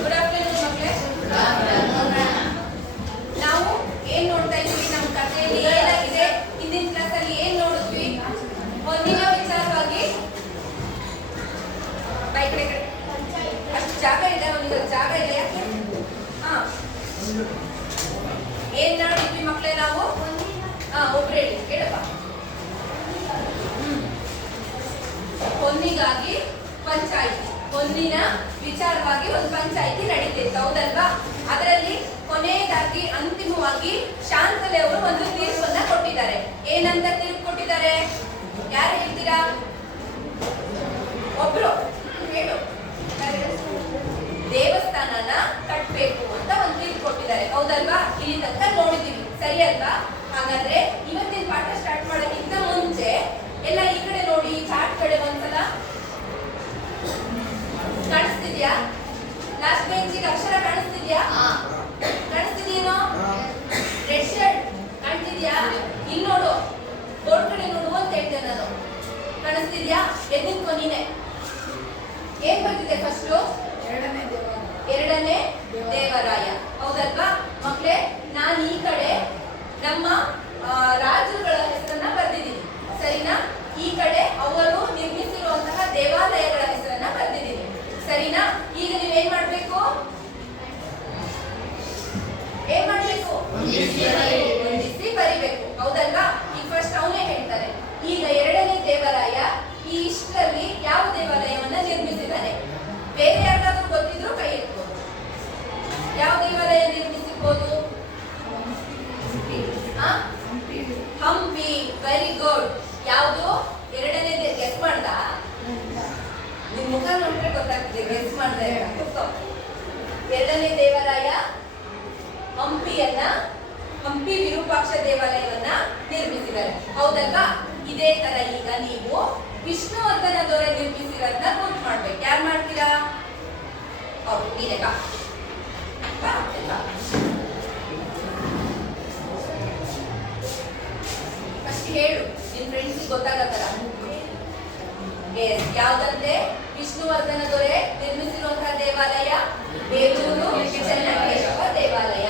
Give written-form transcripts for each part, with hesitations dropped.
Good afternoon ಮಕ್ಕಳೇ. ನಾವು ಏನ್ ನೋಡ್ತಾ ಇದ್ವಿ ನಮ್ಮ ಕಥೆಯಲ್ಲಿ ಏನಾಗಿದೆ, ಹಿಂದಿನ ಕ್ಲಾಸಲ್ಲಿ ಏನ್ ನೋಡಿದ್ವಿ? ಹೊಂದಿನ ವಿಚಾರವಾಗಿ ಕಡೆ ಅಷ್ಟು ಜಾಗ ಇದೆ, ಒಂದು ಜಾಗ ಇದೆ. ಹಾ, ಏನ್ ನೋಡಿದ್ವಿ ಮಕ್ಕಳೇ ನಾವು? ಒಬ್ರು ಹೇಳಿ ಕೇಳಪ್ಪ. ಹೊನ್ನಿಗಾಗಿ ಪಂಚಾಯಿತಿ, ಹೊನ್ನಿನ ವಿಚಾರವಾಗಿ ಒಂದು ಪಂಚಾಯಿತಿ ನಡೀತಿತ್ತು, ಹೌದಲ್ವಾ? ಅದರಲ್ಲಿ ಕೊನೆಯದಾಗಿ ಅಂತಿಮವಾಗಿ ಶಾಂತಲೆ ಅವರು ಒಂದು ತೀರ್ಪನ್ನ ಕೊಟ್ಟಿದ್ದಾರೆ. ಏನಂತ ತೀರ್ಪು ಕೊಟ್ಟಿದ್ದಾರೆ? ಯಾರು ಹೇಳ್ತೀರಾ? ಒಬ್ರು ಹೇಳು. ದೇವಸ್ಥಾನನ ಕಟ್ಟಬೇಕು ಅಂತ ಒಂದು ತೀರ್ಪು ಕೊಟ್ಟಿದ್ದಾರೆ, ಹೌದಲ್ವಾ? ಇಲ್ಲಿ ತನಕ ನೋಡಿದೀವಿ, ಸರಿ ಅಲ್ವಾ? ಹಾಗಾದ್ರೆ ಇವತ್ತಿನ ಪಾಠ ಸ್ಟಾರ್ಟ್ ಮಾಡೋಕ್ಕಿಂತ ಮುಂಚೆ ಎಲ್ಲ ಈ ಕಡೆ ನೋಡಿ, ಈ ಚಾರ್ಟ್ ಕಡೆ ಒಂದ್ಸಲ ಕಾಣಿಸ್ತಿದ್ಯಾ? ಲಾಸ್ಟ್ ಬೆಂಚಿಗೆ ಅಕ್ಷರ ಕಾಣಿಸ್ತಿದ್ಯಾ? ಕಾಣಿಸ್ತಿದ್ಯೇನೋ? ರೆಡ್ ಶರ್ಟ್ ಕಾಣಿಸ್ತಿದ್ಯಾ? ಇಲ್ಲಿ ನೋಡು, ಬೋರ್ಡ್ ಕಡೆ ನೋಡು ಅಂತ ಹೇಳ್ತೇನೆ ನಾನು. ಕಾಣಿಸ್ತಿದ್ಯಾ? ಎದ್ದಿನ್ಕೋ ನೀನೆ. ಏನ್ ಬರ್ತಿದೆ ಫಸ್ಟು? ಎರಡನೇ ದೇವರಾಯ, ಹೌದಲ್ವಾ ಮಕ್ಕಳೇ? ನಾನು ಈ ಕಡೆ ನಮ್ಮ ರಾಜರುಗಳ ಹೆಸರನ್ನ ಬರ್ದಿದ್ದೀನಿ, ಸರಿನಾ? ಈ ಕಡೆ ಅವರು ನಿರ್ಮಿಸಿರುವಂತಹ ದೇವಾಲಯಗಳ ಹೆಸರನ್ನ ಬರ್ದಿದ್ದೀನಿ, ಸರಿನಾ? ಈಗ ನೀವೇನ್ ಮಾಡ್ಬೇಕು? ಏನ್ ಮಾಡ್ಬೇಕು? ಹೊಂದಿಸಿ ಬರಿಬೇಕು, ಹೌದಲ್ವಾ? ಈಗ ಫಸ್ಟ್ ಅವನೇ ಹೇಳ್ತಾರೆ. ಈಗ ಎರಡನೇ ದೇವರಾಯ ಈ ಇಷ್ಟರಲ್ಲಿ ಯಾವ ದೇವಾಲಯವನ್ನ ನಿರ್ಮಿಸಿದ್ದಾನೆ? ಬೇರೆ ಯಾರಾದ್ರೂ ಗೊತ್ತಿದ್ರು ಕೈ ಎತ್ಬೋದು. ಯಾವ ದೇವಾಲಯ ನಿರ್ಮಿಸಿರ್ಬೋದು? ಹಂಪಿ. Very good. ಯಾವುದು? ಎರಡನೇ ಗೆಸ್ ಮಾಡ್ದ? ನಿಮ್ ಮುಖ ನೋಡ್ರೆ ಗೊತ್ತಾಗ್ತದೆ ಗೆಸ್ ಮಾಡ್ದೆ. ಎರಡನೇ ದೇವರಾಯ ಹಂಪಿ ವಿರೂಪಾಕ್ಷ ದೇವಾಲಯವನ್ನ ನಿರ್ಮಿಸಿದ್ದಾರೆ, ಹೌದಲ್ವಾ? ಇದೇ ತರ ಈಗ ನೀವು ವಿಷ್ಣುವರ್ಧನ ದೊರೆ ನಿರ್ಮಿಸಿರೋದನ್ನ ಗುರ್ತು ಮಾಡ್ಬೇಕು. ಯಾರು ಮಾಡ್ತೀರಾ? ಹೌದು, ನೀನೆ ಬಾ. ಫಸ್ಟ್ ಹೇಳು, ನಿನ್ ಫ್ರೆಂಡ್ಸಿಗೆ ಗೊತ್ತಾಗೋ ತರ. ಯಾವ್ದಂತೆ? ವಿಷ್ಣುವರ್ಧನ ದೊರೆ ನಿರ್ಮಿಸಿರುವಂತಹ ದೇವಾಲಯ ಬೇಲೂರು ಚೆನ್ನಕೇಶವ ದೇವಾಲಯ.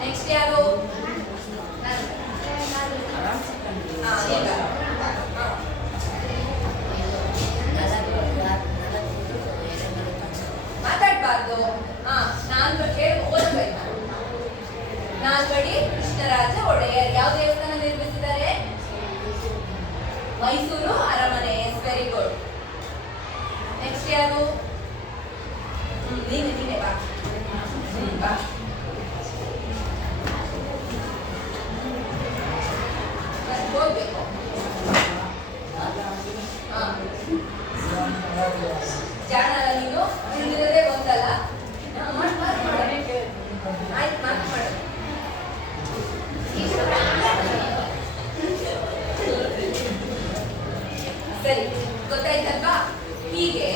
ನೆಕ್ಸ್ಟ್ ಯಾರು? ಮಾತಾಡ್ಬಾರ್ದು. ನಾಲ್ವಡಿ ಕೃಷ್ಣರಾಜ ಒಡೆಯರ್ ಯಾವ ದೇವಸ್ಥಾನ ನಿರ್ಮಿಸಿದ್ದಾರೆ? ಮೈಸೂರು ಅರಮನೆ. Very good. ನೆಕ್ಸ್ಟ್ ಯಾರು? ನೀನೆ ಬಾ. ಬಾ. ಹೋಗ್ಬೇಕು. ಜಾಣ ನೀನು, ಹಿಂದಿರೋದೇ ಗೊತ್ತಲ್ಲ. ಆಯ್ತು, ಮಾಡು. ಸರಿ, ಗೊತ್ತಾಯ್ತಲ್ವಾ? ಹೀಗೆ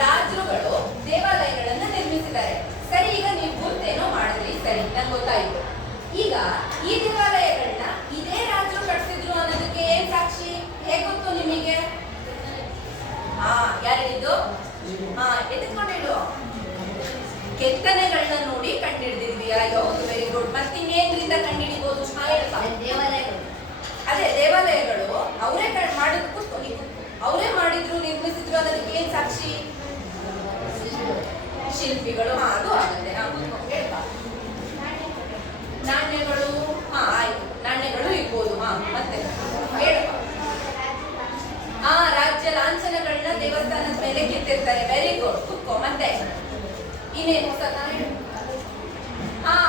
ರಾಜರುಗಳು ದೇವಾಲಯಗಳನ್ನ ನಿರ್ಮಿಸಿದ್ದಾರೆ. ಸರಿ, ಈಗ ನೀವು ಗುರ್ತೇನೋ ಮಾಡಿದ್ರಿ, ಸರಿ, ನಂಗೆ ಗೊತ್ತಾಯ್ತು. ಈಗ ಈ ದೇವಾಲಯಗಳನ್ನ ಇದೇ ರಾಜರು ಕಟ್ಸಿದ್ರು ಅನ್ನೋದಕ್ಕೆ ಏನ್ ಸಾಕ್ಷಿ? ಹೇಗ್ ಗೊತ್ತು ನಿಮಗೆ? ಯಾರು ಹೇಳಿದ್ದು? ಎದ್ಕೊಂಡು ಹೇಳು. ಕೆತ್ತನೆಗಳನ್ನ ನೋಡಿ ಕಂಡಿಡಿದ್ವಿ. ಹೌದು, ವೆರಿ ಗುಡ್. ಮತ್ತಿನ್ನೇನ್ರಿಂದ ಕಂಡಿಡಿಬಹುದು? ದೇವಾಲಯಗಳು. ಅದೇ ದೇವಾಲಯಗಳು ಅವರೇ ಮಾಡಿದ್ರು, ಅವರೇ ಮಾಡಿದ್ರು, ನಿರ್ಮಿಸಿದ್ರು ಅನ್ನೋದಕ್ಕೆ ಏನ್ ಸಾಕ್ಷಿ? ಶಿಲ್ಪಿಗಳು. ಅದು ಆಗುತ್ತೆ. ಹೇಳ್ಬಾ. ನಾಣ್ಯಗಳು. ಆಯ್ತು, ನಾಣ್ಯಗಳು ಇರ್ಬೋದು. ಮತ್ತೆ ಹೇಳಪ್ಪ. ರಾಜ್ಯ ಲಾಂಛನಗಳನ್ನ ದೇವಸ್ಥಾನದ ಮೇಲೆ ಕೆತ್ತಿರ್ತಾರೆ. Very good. ಕುತ್ಕೋ. ಮತ್ತೆ ಇನ್ನೇನು ಹೊಸತ?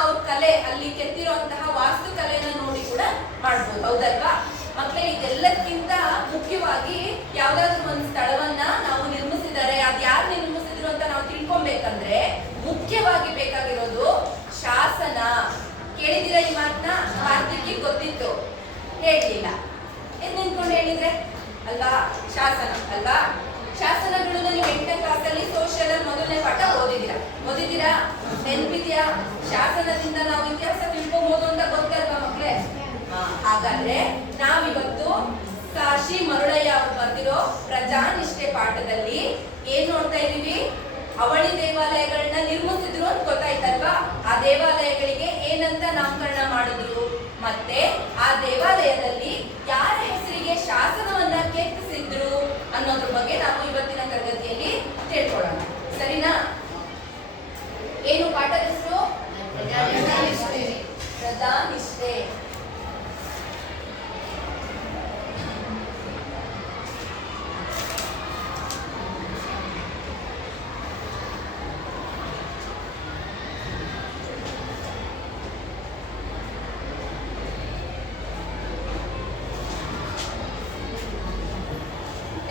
ಅವ್ರ ಕಲೆ, ಅಲ್ಲಿ ಕೆತ್ತಿರುವಂತಹ ವಾಸ್ತುಕಲೆನ ನೋಡಿ ಕೂಡ ಮಾಡ್ಬೋದು, ಹೌದಲ್ವಾ ಮಕ್ಕಳೇ? ಇದೆಲ್ಲಕ್ಕಿಂತ ಮುಖ್ಯವಾಗಿ ಯಾವ್ದಾದ್ರು ಒಂದು ಸ್ಥಳವನ್ನ ನಾವು ನಿರ್ಮಿಸಿದ್ದಾರೆ, ಅದ್ ಯಾರು ನಿರ್ಮಿಸಿದ್ರು ಅಂತ ನಾವು ತಿಳ್ಕೊಬೇಕಂದ್ರೆ ಮುಖ್ಯವಾಗಿ ಬೇಕಾಗಿರೋದು ಶಾಸನ. ಕೇಳಿದಿರ ಈ ಮಾತನ್ನ? ಕಾರ್ತಿಕ್ಗೆ ಗೊತ್ತಿತ್ತು, ಹೇಳಲಿಲ್ಲ. ಎದ್ ನಿಂತ್ಕೊಂಡು ಹೇಳಿದ್ರೆ ಅಲ್ವಾ? ಶಾಸನ ಅಲ್ವಾ? ಶಾಸನಗಳನ್ನ ನೀವು 8ನೇ ಕ್ಲಾಸಲ್ಲಿ ಸೋಷಿಯಲ್ ಮೊದಲನೇ ಪಾಠ ಓದಿದ್ದೀರಾ? ನೆನಪಿದ್ಯಾ? ಶಾಸನದಿಂದ ನಾವು ಇತಿಹಾಸ ತಿಳ್ಕೊಬಹುದು ಅಂತ ಗೊತ್ತಲ್ವಾ ಮಕ್ಕಳೇ? ಹಾಗಾದ್ರೆ ನಾವಿವತ್ತು ಕಾಶಿ ಮರುಳಯ್ಯ ಅವರು ಬರ್ದಿರೋ ಪ್ರಜಾನಿಷ್ಠೆ ದೇವಾಲಯಗಳಿಗೆ ಏನಂತ ನಾಮಕರಣ ಮಾಡಿದ್ರು, ಮತ್ತೆ ಆ ದೇವಾಲಯದಲ್ಲಿ ಯಾರ ಹೆಸರಿಗೆ ಶಾಸನವನ್ನ ಕೆತ್ತಿಸಿದ್ರು ಅನ್ನೋದ್ರ ಬಗ್ಗೆ ನಾವು ಇವತ್ತಿನ ತರಗತಿಯಲ್ಲಿ ತಿಳ್ಕೊಳ್ಳೋಣ. ಸರಿನಾ? ಏನು ಪಾಠದ ಹೆಸರು? ಪ್ರಜಾನಿಷ್ಠೆ.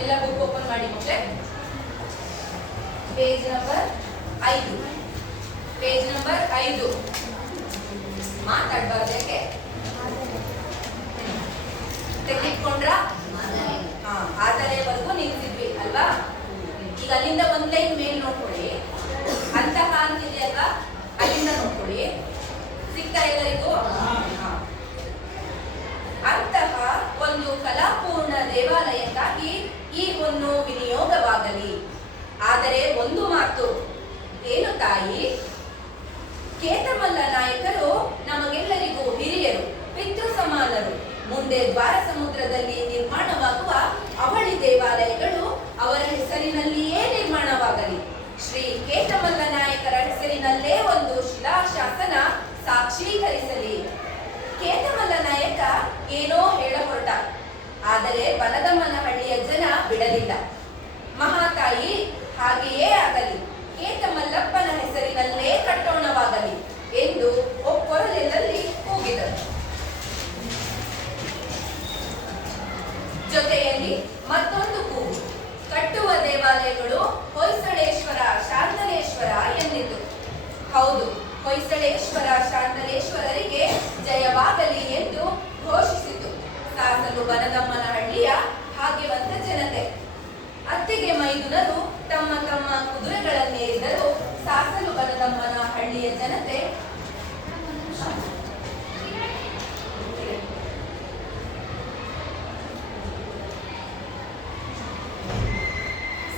ಎಲ್ಲ ಬುಕ್ ಓಪನ್ ಮಾಡಿ ಮಕ್ಕಳೇ. Page number 5. Page number 5. ಮಾತಾಡ್ಬಾರ್ದಕ್ಕೆ ತೆಗೆದುಕೊಂಡ್ರ ಆದರೆವರೆಗೂ ನಿಲ್ಸಿದ್ವಿ ಅಲ್ವಾ? ಈಗ ಅಲ್ಲಿಂದ ಒಂದ್ ಲೈನ್ ಮೇಲ್ ನೋಡ್ಕೊಳ್ಳಿ. ಅಂತಹ ಅಂತಿದೆಯಲ್ವಾ, ಅಲ್ಲಿಂದ ನೋಡ್ಕೊಳ್ಳಿ. ಸಿಗ್ತಾ ಎಲ್ಲರಿಗೂ? ಅಂತಹ ಒಂದು ಕಲಾಪೂರ್ಣ ದೇವಾಲಯಕ್ಕಾಗಿ ಈ ಹೊನ್ನು ವಿನಿಯೋಗವಾಗಲಿ. ಆದರೆ ಒಂದು ಮಾತು, ಏನು ತಾಯಿ? ಕೇತಮಲ್ಲ ನಾಯಕರು ನಮಗೆಲ್ಲರಿಗೂ ಹಿರಿಯರು, ಪಿತೃ ಸಮಾನರು. ಮುಂದೆ ದ್ವಾರ ಸಮುದ್ರದಲ್ಲಿ ನಿರ್ಮಾಣವಾಗುವ ಅವಳಿ ದೇವಾಲಯಗಳು ಅವರ ಹೆಸರಿನಲ್ಲಿಯೇ ನಿರ್ಮಾಣವಾಗಲಿ. ಶ್ರೀ ಕೇತಮಲ್ಲ ನಾಯಕರ ಹೆಸರಿನಲ್ಲೇ ಒಂದು ಶಿಲಾಶಾಸನ ಸಾಕ್ಷೀಕರಿಸಲಿ. ಕೇತಮಲ್ಲ ನಾಯಕ ಏನೋ ಹೇಳ ಹೊರಟ, ಆದರೆ ಬನದಮ್ಮನಹಳ್ಳಿಯ ಜನ ಬಿಡಲಿಲ್ಲ. ಮಹಾತಾಯಿ, ಹಾಗೆಯೇ ಆಗಲಿ, ಕೇತಮಲ್ಲಪ್ಪನ ಹೆಸರಿನಲ್ಲೇ ಕಟ್ಟೋಣವಾಗಲಿ ಎಂದು ಒಕ್ಕೊರಲಿನಲ್ಲಿ ಕೂಗಿದರು. ಜೊತೆಯಲ್ಲಿ ಮತ್ತೊಂದು ಕೂಗು, ಕಟ್ಟುವ ದೇವಾಲಯಗಳು ಹೊಯ್ಸಳೇಶ್ವರ, ಶಾಂತಲೇಶ್ವರ ಎಂದಿತು. ಹೌದು, ಹೊಯ್ಸಳೇಶ್ವರ, ಶಾಂತಲೇಶ್ವರರಿಗೆ ಜಯವಾಗಲಿ ಎಂದು ಘೋಷಿಸಿತು ಸಾಸಲು ಬನದಮ್ಮನಹಳ್ಳಿಯ ಭಾಗ್ಯವಂತ ಜನತೆ. ಅತ್ತಿಗೆ ಮೈದುನರು ತಮ್ಮ ತಮ್ಮ ಕುದುರೆಗಳನ್ನೇರಿದರು. ಸಾಸಲು ಬನದಮ್ಮನ ಹಳ್ಳಿಯ ಜನತೆ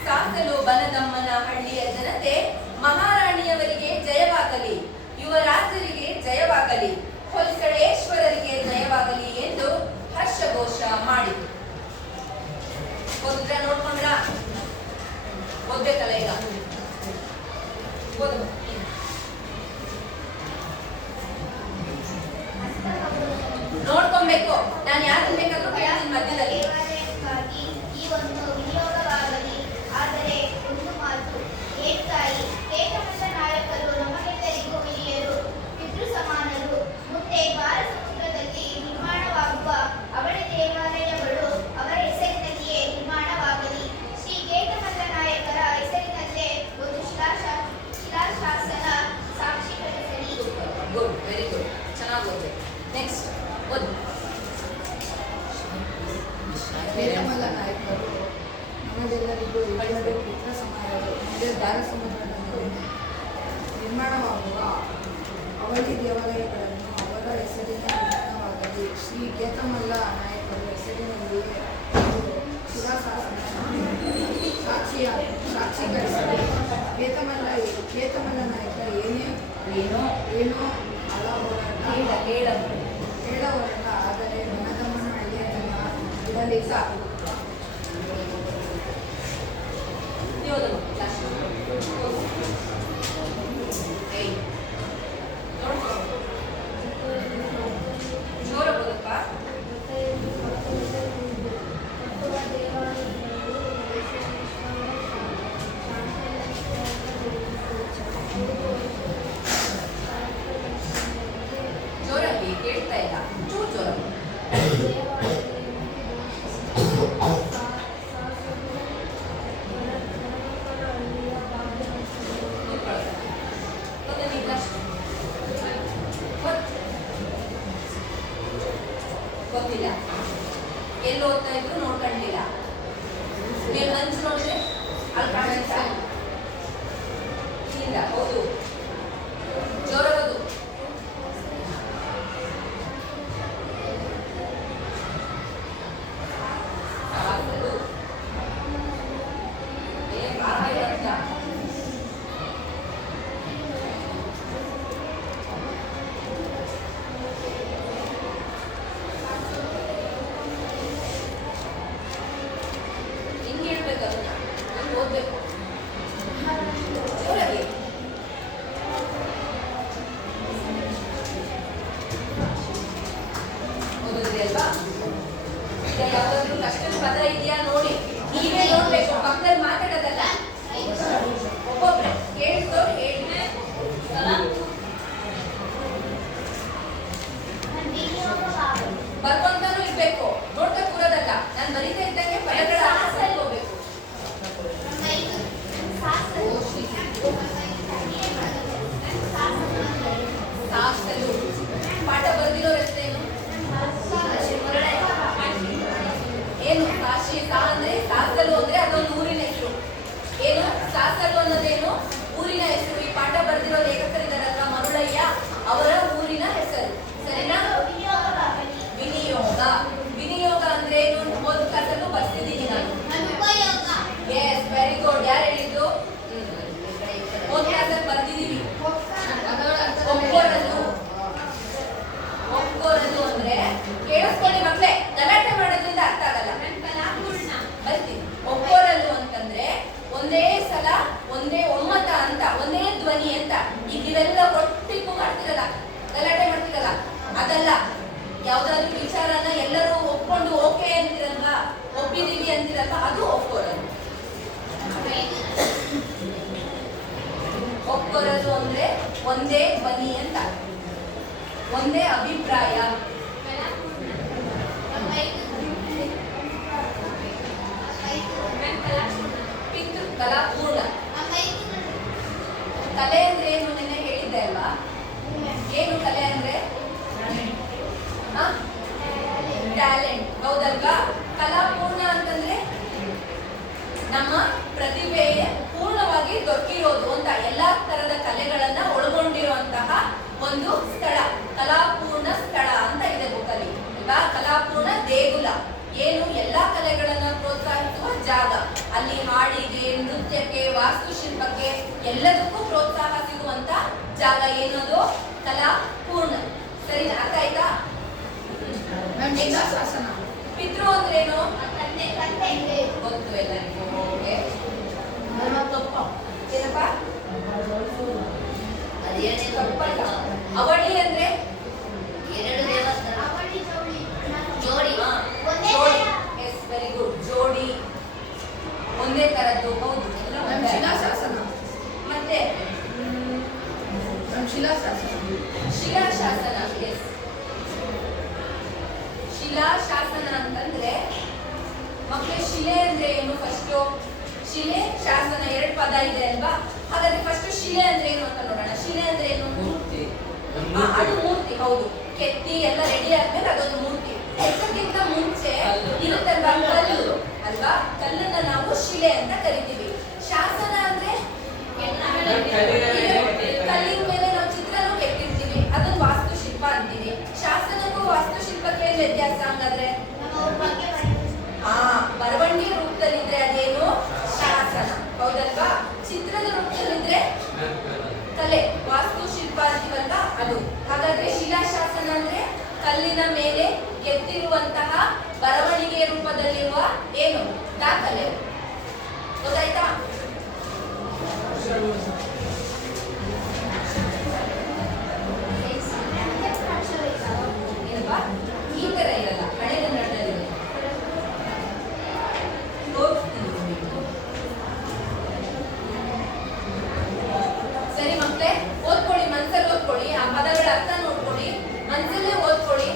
ಸಾಸಲು ಬನದಮ್ಮನ ಹಳ್ಳಿಯ ಜನತೆ ಮಹಾರಾಣಿಯವರಿಗೆ ಜಯವಾಗಲಿ, ಯುವರಾಜರಿಗೆ ಜಯವಾಗಲಿ, ಹೊಯ್ಸಳೇಶ್ವರರಿಗೆ ಜಯವಾಗಲಿ ಎಂದು ಹರ್ಷಘೋಷ ಮಾಡಿತು. ಓದಿದ್ರ? ನೋಡ್ಕೊಂಡ್ರ? ಓದ್ಬೇಕಲ್ಲ ಈಗ? ಓದು. ನೋಡ್ಕೊಬೇಕು. ನಾನು ಯಾರನ್ನ ಬೇಕಾದ್ರೂ ಕೇಳ್ತೀನಿ ಮಧ್ಯದಲ್ಲಿ. ಈ ಒಂದು ವಿನಿಯೋಗವಾಗಲಿ. ಆದರೆ ಒಂದು ಮಾತು, ಏನ್ ತಾಯಿ? ಕೇತಮಲ್ಲ ನಾಯಕರು ನಮಗೆಲ್ಲರಿಗೂ ಹಿರಿಯರು, ಪಿತೃ ಸಮಾನರು. ಮುಂದೆ ದ್ವಾರ ಸಮುದ್ರದಲ್ಲಿ ನಿರ್ಮಾಣವಾಗುವ ಅವಳಿ ದೇವಾಲಯಗಳು ಅವರ ಹೆಸರಿನಲ್ಲಿಯೇ ನಿರ್ಮಾಣವಾಗಲಿ. ಶ್ರೀ ಕೇತಮಲ್ಲ ನಾಯಕರ ಹೆಸರಿನಲ್ಲೇ ಒಂದು ಶಿಲಾಶಾಸನ ಸಾಕ್ಷೀಕರಿಸಲಿ. ಗುಡ್, ವೆರಿ ಗುಡ್, ಚೆನ್ನಾಗಿ ಓದಿ. ನೆಕ್ಸ್ಟ್ ಓದು. ಕೇತಮಲ್ಲ ನಾಯಕರು ನಮಗೆಲ್ಲರಿಗೂ ಹಿರಿಯರು, ಪಿತೃ ಸಮಾನರು. ಮುಂದೆ ದ್ವಾರ ಸಮುದ್ರದಲ್ಲಿ ನಿರ್ಮಾಣವಾಗುವ ಅವಳಿ ದೇವಾಲಯಗಳನ್ನು ಅವರ ಹೆಸರಿನ ನಿರ್ಮಾಣವಾಗಲಿ. ಶ್ರೀ ಕೇತಮಲ್ಲ ನಾಯಕರ ಹೆಸರಿನಲ್ಲಿಯೇ ಶಿಲಾಶಾಸನ ಸಾಕ್ಷೀಕರಿಸಲಿ. ಕೇತಮಲ್ಲ ನಾಯಕ ಏನೋ ಅಳ ಹೋರಾಟ ಹೇಳ ಹೊರಟ, ಆದರೆ ಬನದಮ್ಮನಹಳ್ಳಿಯ ಜನ ಬಿಡಲಿಲ್ಲ. ಜೋರ ಓದಪ್ಪ. ಜೋರಾಗಿ ಕೇಳ್ತಾ ಇಲ್ಲ, ಚೂರು ಜೋರ. ಗೊತ್ತಿಲ್ಲ, ಎಲ್ಲಿ ಓದ್ತಾ ಇದ್ರು ನೋಡ್ಕೊಂಡಿಲ್ಲ. ನೀವು ಲಂಚ್ ನೋಡಿದ್ರೆ ಅಲ್ಲಿ ಕಾಣಿಸ್ತಾ ಇಲ್ಲ. ಹೌದು, ಜೋರಾಗೋದು. ಓದ್ಬೇಕು. ಜೋರಾಗಿ. ಓದಿದ್ರಿ ಅಲ್ವಾ? ಈಗ ಯಾವ್ದಾದ್ರು ಕಷ್ಟದ ಪದ ಇದೆಯಾ ನೋಡಿ, ನೀವೇ ನೋಡ್ಬೇಕು, ಪಕ್ಕದಲ್ಲಿ ಮಾತಾಡೋದಲ್ಲ. ಒಬ್ಬೊಬ್ರೆ ಕೇಳಿದವ್ರು ಹೇಳಿ. ಬರ್ಕೊಂತಾನು ಇರ್ಬೇಕು, ನೋಡ್ತಾ ಕೂರೋದಲ್ಲ. ನಾನು ಬರೀತಾ ಇದ್ದಂಗೆ ಪದಗಳ ಆಸೆ ಹೋಗ್ಬೇಕು. ಸಾಸಲು ಪಾಠ ಬರೆದಿರೋರು ಹೆಸರೇನು? ಏನು? ಸಾಶಿ ಸಾ ಅಂದ್ರೆ ಸಾಸಲು ಅಂದ್ರೆ ಅದೊಂದು ಊರಿನ ಹೆಸರು. ಏನು ಸಾಸಲು ಅನ್ನೋದೇನು? ಊರಿನ ಹೆಸರು. ಈ ಪಾಠ ಬರೆದಿರೋ ಲೇಖಕರಿದ್ದಾರಲ್ವಾ ಮರುಳಯ್ಯ, ಅವರ ಊರಿನ ಹೆಸರು. ಸರಿನಾ? ವಿನಿಯೋಗ. ವಿನಿಯೋಗ ಅಂದ್ರೆ ಏನು? ಒಂದು ಕ್ಲಾಸಲ್ಲೂ ಬರ್ತಿದ್ದೀನಿ ನಾನು. Yes, very good. ಯಾರು ಹೇಳಿದ್ದು? ಒಂದು ಕ್ಲಾಸಲ್ಲಿ ಬರ್ತಿದ್ದೀವಿ. ಒಪ್ಕೋರದು. ಒಪ್ಕೋರದು ಅಂದ್ರೆ ಕೇಳಿಸ್ಕೊಳ್ಳಿ ಮಕ್ಳೇ, ಗಲಾಟೆ ಮಾಡೋದ್ರಿಂದ ಅರ್ಥ ಆಗಲ್ಲ. ಬರ್ತೀನಿ. ಒಪ್ಕೋರಲು ಅಂತಂದ್ರೆ ಒಂದೇ ಸಲ, ಒಂದೇ ಒಮ್ಮತ ಅಂತ, ಒಂದೇ ಧ್ವನಿ ಅಂತ. ಈಗ ಇವೆಲ್ಲ ಒಟ್ಟಿಗೂ ಮಾಡ್ತಿರಲ್ಲ, ಗಲಾಟೆ ಮಾಡ್ತಿರಲ್ಲ, ಅದಲ್ಲ. ಯಾವ್ದಾದ್ರು ವಿಚಾರನ ಎಲ್ಲರೂ ಒಪ್ಕೊಂಡು ಓಕೆ ಅಂತಿರಲ್ವಾ, ಒಪ್ಪಿದೀವಿ ಅಂತಿರಲ್ವಾ, ಅದು ಒಪ್ಕೋರಲು. ಒಪ್ಕೋರಲು ಅಂದ್ರೆ ಒಂದೇ ಧ್ವನಿ ಅಂತ, ಒಂದೇ ಅಭಿಪ್ರಾಯ. ಪಿತೃ ಕಲಾಪೂರ್ಣ. ಕಲೆ ಅಂದ್ರೆ ಏನು? ನೆನ್ನೆ ಹೇಳಿದ್ದೆ ಅಲ್ವಾ? ಏನು ಕಲೆ ಅಂದ್ರೆ? ಟ್ಯಾಲೆಂಟ್. ಹೌದಲ್ವಾ? ಕಲಾಪೂರ್ಣ ಅಂತಂದ್ರೆ ನಮ್ಮ ಪ್ರತಿಭೆ ಪೂರ್ಣವಾಗಿ ದೊರಕಿರೋದು ಅಂತ, ಎಲ್ಲಾ ತರದ ಕಲೆಗಳನ್ನ ಒಳಗೊಂಡಿರುವಂತಹ ಒಂದು ಸ್ಥಳ, ಕಲಾಪೂರ್ಣ ಸ್ಥಳ ಅಂತ ಇದೆ ಬುಕ್ಕಲ್ಲಿ ಅಲ್ವಾ? ಕಲಾಪೂರ್ಣ ದೇಗುಲ ಏನು? ಎಲ್ಲಾ ಕಲೆಗಳನ್ನ ಪ್ರೋತ್ಸಾಹಿಸುವ ಜಾಗ. ಅಲ್ಲಿ ಹಾಡಿಗೆ, ನೃತ್ಯಕ್ಕೆ, ವಾಸ್ತುಶಿಲ್ಪಕ್ಕೆ ಎಲ್ಲದಕ್ಕೂ ಪ್ರೋತ್ಸಾಹ ಸಿಗುವಂತ ಜಾಗ. ಏನದು? ಕಲಾಪೂರ್ಣ. ಸರಿ, ಅರ್ಥ ಆಯ್ತಾ? ಶಾಸನ. ಪಿತೃ ಅಂದ್ರೇನು? ಗೊತ್ತು ಎಲ್ಲರಿಗೂ. ಓಕೆ, ಏನಪ್ಪ? ತಪ್ಪಲ್ಲ. ಅವಳಿ ಅಂದ್ರೆ ಜೋಡಿ. Yes, very good. ಜೋಡಿ, ಒಂದೇ ತರದ್ದು. ಹೌದು, ಶಿಲಾಶಾಸನ. ಮತ್ತೆ ಶಿಲಾಶಾಸನ. ಶಿಲಾಶಾಸನ. ಎಸ್, ಶಿಲಾಶಾಸನ ಅಂತಂದ್ರೆ ಮಕ್ಕಳೇ, ಶಿಲೆ ಅಂದ್ರೆ ಏನು? ಫಸ್ಟ್ ಶಿಲೆ, ಶಾಸನ ಎರಡು ಪದ ಇದೆ ಅಲ್ವಾ? ಹಾಗಾದ್ರೆ ಫಸ್ಟ್ ಶಿಲೆ ಅಂದ್ರೆ ಏನು ಅಂತ ನೋಡೋಣ. ಶಿಲೆ ಅಂದ್ರೆ ಏನು? ಅದು ಮೂರ್ತಿ. ಹೌದು, ಕೆತ್ತಿ ಎಲ್ಲ ರೆಡಿ ಆದ್ಮೇಲೆ ಅದೊಂದು ಮೂರ್ತಿ. ಕೆತ್ತಕ್ಕಿಂತ ಮುಂಚೆ ಇರುತ್ತಲ್ವಾ ಕಲ್ಲು ಅಲ್ವಾ? ಕಲ್ಲನ್ನ ನಾವು ಶಿಲೆ ಅಂತ ಕರಿತೀವಿ. ಶಾಸನ ಅಂದ್ರೆ ಕಲ್ಲಿನ ಮೇಲೆ ನಾವು ಚಿತ್ರನೂ ಕೆತ್ತಿರ್ತೀವಿ, ಅದನ್ನ ವಾಸ್ತುಶಿಲ್ಪ ಅಂತೀವಿ. ಶಾಸನಕ್ಕೂ ವಾಸ್ತುಶಿಲ್ಪಕ್ಕೆ ಏನ್ ವ್ಯತ್ಯಾಸ ಹಂಗಾದ್ರೆ? ಬರವಣಿಗೆ ರೂಪದಲ್ಲಿದ್ರೆ ಅದೇನು? ಶಾಸನ. ಹೌದಲ್ವಾ? ಚಿತ್ರದ ರೂಪದಲ್ಲಿದ್ರೆ ಕಲೆ, ವಾಸ್ತುಶಿಲ್ಪ ಅಂತೀವಲ್ವಾ, ಅದು. ಹಾಗಾದ್ರೆ ಶಿಲಾಶಾಸನ ಅಂದ್ರೆ ಕಲ್ಲಿನ ಮೇಲೆ ಕೆತ್ತಿರುವಂತಹ ಬರವಣಿಗೆ ರೂಪದಲ್ಲಿರುವ ಏನು? ದಾಖಲೆ. ಗೊತ್ತಾಯ್ತಾ? ಏನಪ್ಪಾ? ಈ ತರ ಇರಲ್ಲ, ಹಳೆಗನ್ನಡದಲ್ಲಿ ಸರಿ ಮಕ್ಕಳೇ, ಓದ್ಕೊಳ್ಳಿ, ಮನ್ಸಲ್ಲಿ ಓದ್ಕೊಳ್ಳಿ, ಆ ಪದಗಳ ಅರ್ಥ ನೋಡ್ಕೊಳ್ಳಿ, ಮನ್ಸಲ್ಲೇ ಓದ್ಕೊಳ್ಳಿ.